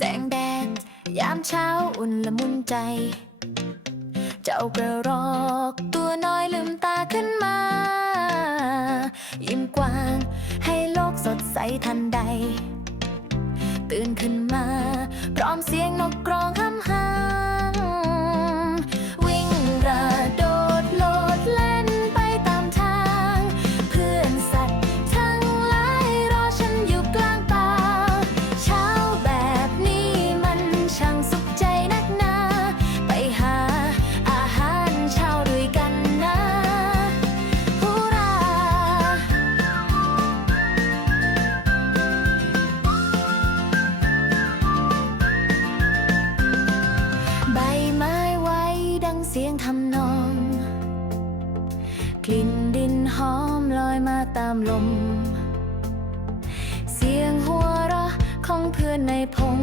แสงแดด ยามเช้าอุ่นละมุนใจ เจ้ากระรอกตัวน้อยลืมตาขึ้นมา ยิ้มกว้าง ให้โลกสดใสทันใด ตื่นขึ้นมา พร้อมเสียงนกกรองห้ำหา สียงทำนอง กลิ่นดินหอมลอยมาตามลม เสียงหัวเราะของเพื่อนในพง